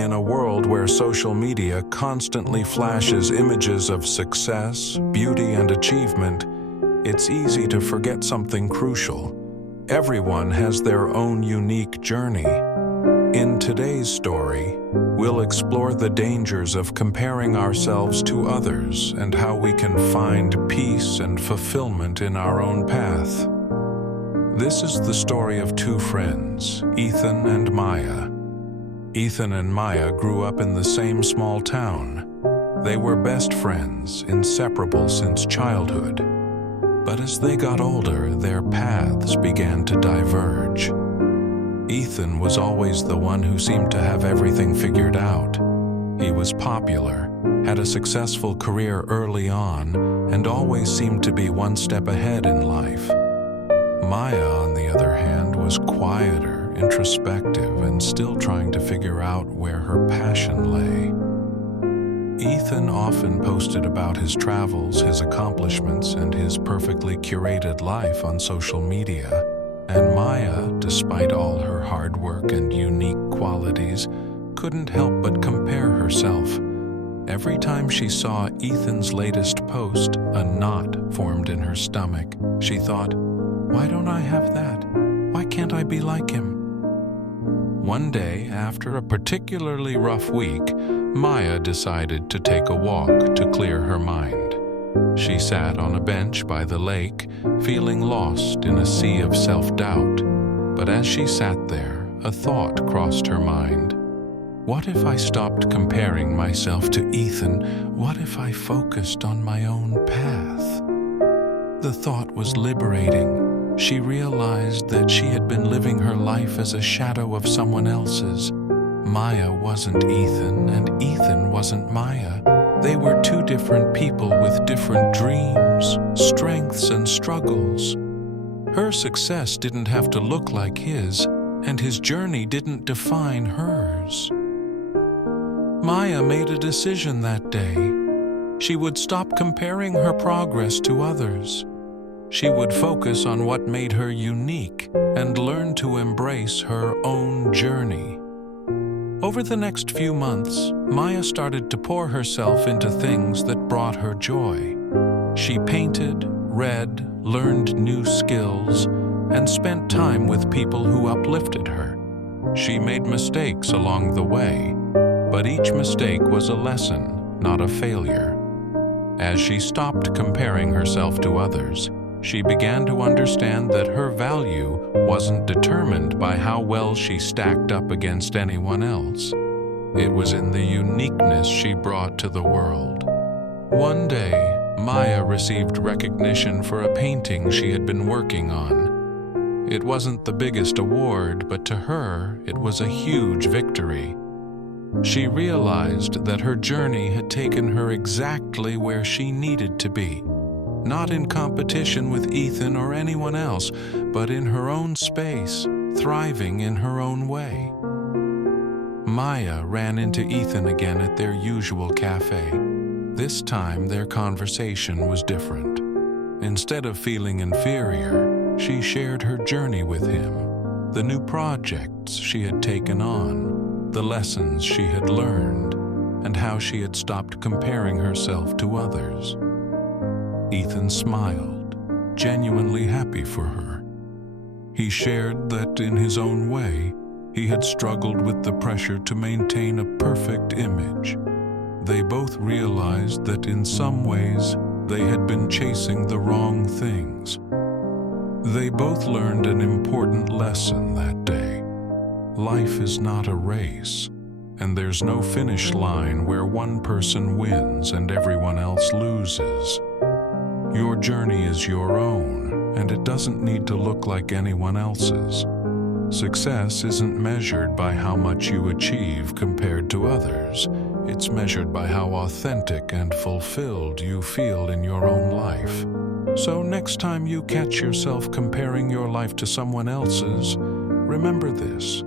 In a world where social media constantly flashes images of success, beauty, and achievement, it's easy to forget something crucial. Everyone has their own unique journey. In today's story, we'll explore the dangers of comparing ourselves to others and how we can find peace and fulfillment in our own path. This is the story of two friends, Ethan and Maya. Ethan and Maya grew up in the same small town. They were best friends, inseparable since childhood. But as they got older, their paths began to diverge. Ethan was always the one who seemed to have everything figured out. He was popular, had a successful career early on, and always seemed to be one step ahead in life. Maya, on the other hand, was quieter, introspective, and still trying to figure out where her passion lay. Ethan often posted about his travels, his accomplishments, and his perfectly curated life on social media. And Maya, despite all her hard work and unique qualities, couldn't help but compare herself. Every time she saw Ethan's latest post, a knot formed in her stomach. She thought, "Why don't I have that? Why can't I be like him?" One day, after a particularly rough week, Maya decided to take a walk to clear her mind. She sat on a bench by the lake, feeling lost in a sea of self-doubt. But as she sat there, a thought crossed her mind. What if I stopped comparing myself to Ethan? What if I focused on my own path? The thought was liberating. She realized that she had been living her life as a shadow of someone else's. Maya wasn't Ethan, and Ethan wasn't Maya. They were two different people with different dreams, strengths, and struggles. Her success didn't have to look like his, and his journey didn't define hers. Maya made a decision that day. She would stop comparing her progress to others. She would focus on what made her unique and learn to embrace her own journey. Over the next few months, Maya started to pour herself into things that brought her joy. She painted, read, learned new skills, and spent time with people who uplifted her. She made mistakes along the way, but each mistake was a lesson, not a failure. As she stopped comparing herself to others, she began to understand that her value wasn't determined by how well she stacked up against anyone else. It was in the uniqueness she brought to the world. One day, Maya received recognition for a painting she had been working on. It wasn't the biggest award, but to her, it was a huge victory. She realized that her journey had taken her exactly where she needed to be. Not in competition with Ethan or anyone else, but in her own space, thriving in her own way. Maya ran into Ethan again at their usual cafe. This time, their conversation was different. Instead of feeling inferior, she shared her journey with him, the new projects she had taken on, the lessons she had learned, and how she had stopped comparing herself to others. Ethan smiled, genuinely happy for her. He shared that in his own way, he had struggled with the pressure to maintain a perfect image. They both realized that in some ways, they had been chasing the wrong things. They both learned an important lesson that day. Life is not a race, and there's no finish line where one person wins and everyone else loses. Your journey is your own, and it doesn't need to look like anyone else's. Success isn't measured by how much you achieve compared to others. It's measured by how authentic and fulfilled you feel in your own life. So next time you catch yourself comparing your life to someone else's, remember this: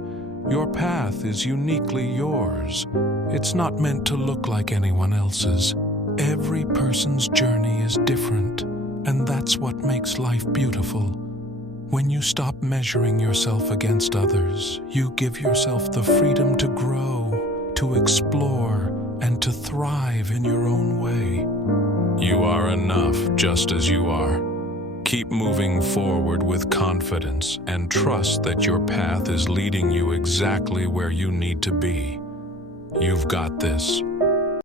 your path is uniquely yours. It's not meant to look like anyone else's. Every person's journey is different, and that's what makes life beautiful. When you stop measuring yourself against others, you give yourself the freedom to grow, to explore, and to thrive in your own way. You are enough just as you are. Keep moving forward with confidence and trust that your path is leading you exactly where you need to be. You've got this.